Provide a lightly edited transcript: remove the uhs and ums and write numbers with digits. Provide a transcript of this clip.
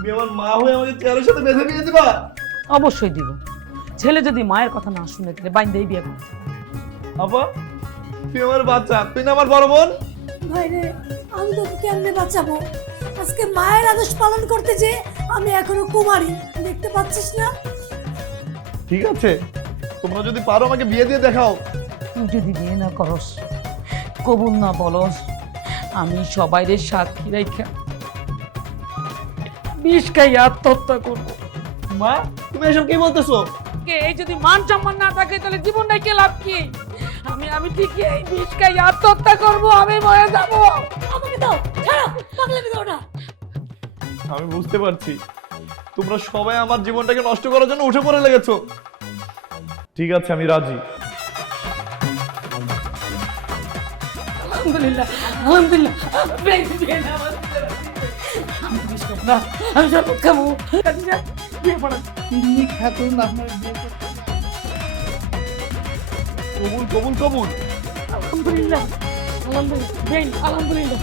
তুমি আমার মা হয়ে আমাকে চেয়ারের সাথে বেঁধে বিয়ে দিবা? অবশ্যই দিব। ছেলে যদি মায়ের কথা না শুনে তাহলে বাইন্দেই বিয়ে করতে। আপা তুই আমার বাচ্চা, তুই না আমার বড় বোন। ভাইরে, আমি তোকে কেমনে বাঁচাবো? আজকে মায়ের আদেশ পালন করতে যে আমি এখনো কুমারী, দেখতে পাচ্ছিস না? ঠিক আছে, তোমরা যদি পারো আমাকে বিয়ে দিয়ে দেখাও। তুই যদি বিয়ে না করস, কবুল না বলস, আমি সবাইরে সাক্ষী রাইখা বিষ খাই আত্মহত্যা করবো। মা তুমি এসব কি বলতেছো? এই যদি মান সম্মান না থাকে তাহলে জীবনটাই কে লাভ কি? আমি ঠিকই এই বিষ খাই আত্মহত্যা করবো, আমি মরে যাবো। আমাকে দাও, ছাড়ো, পাগলামি দাও না। আমি বুঝতে পারছি তোমরা সবাই আমার জীবনটাকে নষ্ট করার জন্য উঠে পড়ে লেগেছো। ঠিক আছে, আমি রাজি। আলহামদুলিল্লাহ, আলহামদুলিল্লাহ। আমি সব খাবো। বিয়ে পড়া কবুল কবুল কবুল। আলহামদুলিল্লাহ, আলহামদুলিল্লাহ, আলহামদুলিল্লাহ।